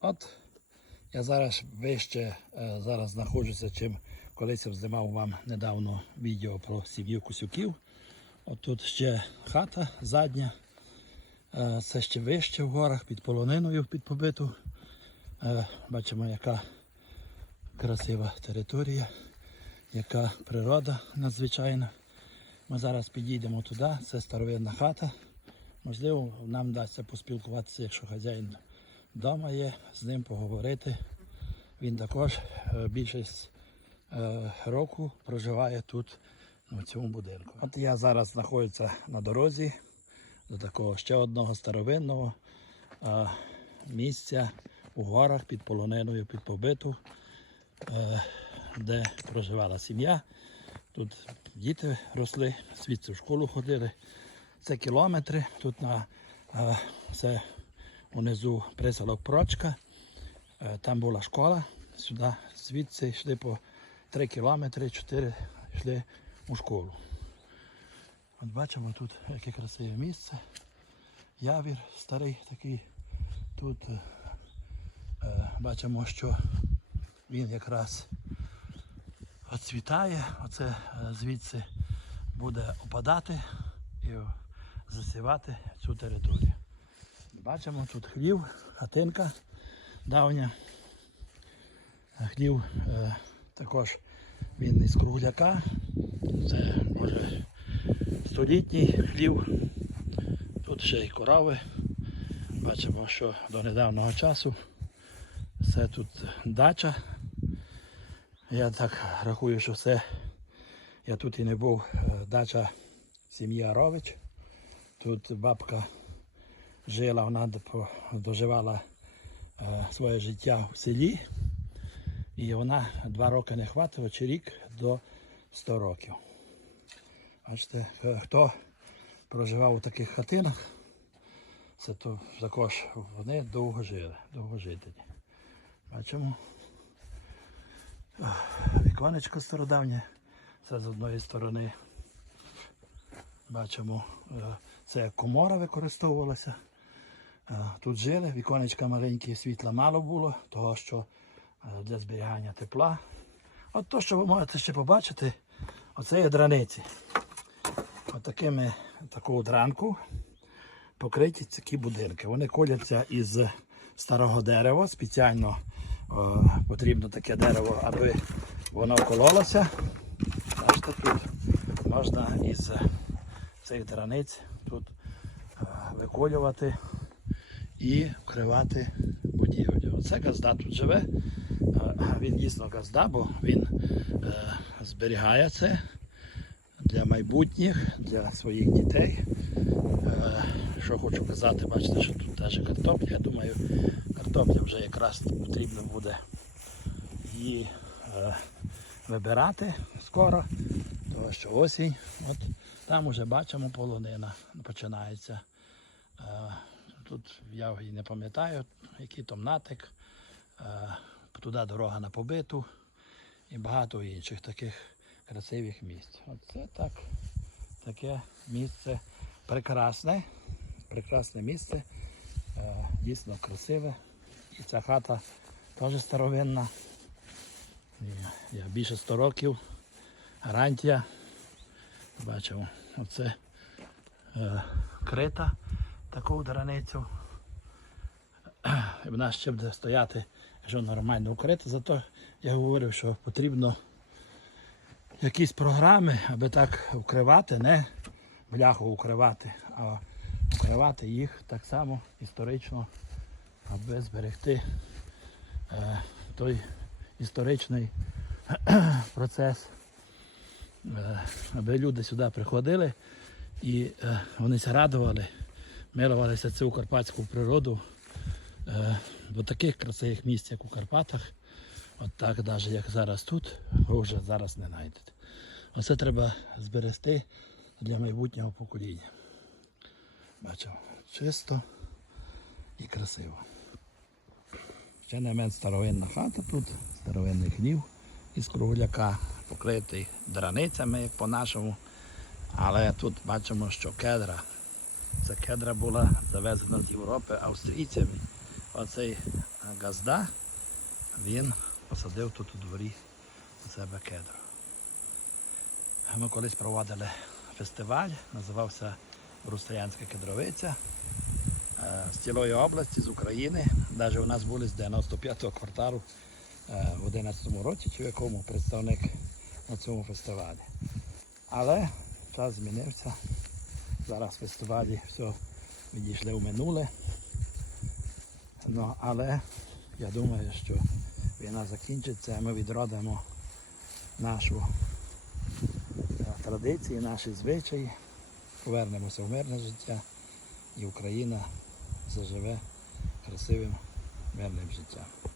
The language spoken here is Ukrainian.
От я зараз вище е, зараз знаходжуся, чим колись я знімав вам недавно відео про сім'ю Кусюків. От тут ще хата задня. Е, Це ще вище в горах під полониною під побиту. Е, Бачимо, яка красива територія, яка природа надзвичайна. Ми зараз підійдемо туди, це старовинна хата. Можливо, нам вдасться поспілкуватися, якщо хазяїн вдома є, з ним поговорити. Він також е, більшість е, року проживає тут, в цьому будинку. От я зараз знаходжуся на дорозі до такого ще одного старовинного е, місця у горах під полониною, під побиту, де проживала сім'я. Тут діти росли, звідси в школу ходили. Це кілометри. Тут на це унизу присадок Прочка. Там була школа. Сюди звідси йшли по 3 кілометри, 4 йшли у школу. От бачимо тут яке красиве місце. Явір старий такий. Тут е, бачимо, що він якраз оцвітає. Оце звідси буде опадати і засівати цю територію. Бачимо тут хлів, хатинка давня. Хлів е, також він із кругляка. Це може столітній хлів. Тут ще й корови. Бачимо, що до недавнього часу це тут дача. Я так рахую, що це я тут і не був. е, Дача сім'ї Арович. Тут бабка жила, вона доживала своє життя в селі. І вона два роки не хватило, чи рік до 100 років. Бачите, хто проживав у таких хатинах, це то також вони довго жили, довгожителі. Бачимо. Віконечко стародавнє. Це з одної сторони. Бачимо, це як комора використовувалася. Тут жили, віконечка маленькі, світла мало було, того що е, для зберігання тепла. От то, що ви можете ще побачити, оце є драниці. От такими, таку дранку покриті такі будинки. Вони коляться із старого дерева. Спеціально е, потрібно таке дерево, аби воно кололося. Бачите, тут можна із цих драниць тут е, виколювати і вкривати будівлю. Оце газда тут живе. Він дійсно газда, бо він е, зберігає це для майбутніх, для своїх дітей. Е, Що хочу казати, бачите, що тут теж картопля. Я думаю, картопля вже якраз потрібно буде її е, вибирати скоро, тому що осінь. От там вже бачимо полонина починається. Тут я і не пам'ятаю, який там натик. Е, Туди дорога на побиту і багато інших таких красивих місць. Оце так, таке місце прекрасне. Прекрасне місце. Е, Дійсно красиве. І ця хата теж старовинна. Я більше 100 років. Гарантія. Бачимо, оце е, крита таку драницю. І Вона ще буде стояти, якщо нормально укрита. Зато я говорив, що потрібно якісь програми, аби так вкривати, не бляху укривати, а вкривати їх так само історично, аби зберегти е, той історичний процес, е, аби люди сюди приходили і е, вони радували, милувалися цю карпатську природу е, до таких красивих місць, як у Карпатах. От так, навіть як зараз тут, ви вже зараз не знайдете. Оце треба зберегти для майбутнього покоління. Бачив, чисто і красиво. Ще не менш старовинна хата тут, старовинний хлів із кругляка, покритий драницями, як по-нашому. Але тут бачимо, що кедра. Ця кедра була завезена з Європи австрійцями. Оцей газда, він посадив тут у дворі у себе кедр. Ми колись проводили фестиваль, називався Рустаянська кедровиця е, з цілої області, з України. Навіть у нас були з 95-го кварталу е, в 11-му році, чи в якому представник на цьому фестивалі. Але час змінився. Зараз фестивалі все відійшли в минуле. Ну, але я думаю, що війна закінчиться, ми відродимо нашу традиції, наші звичаї, повернемося в мирне життя і Україна заживе красивим мирним життям.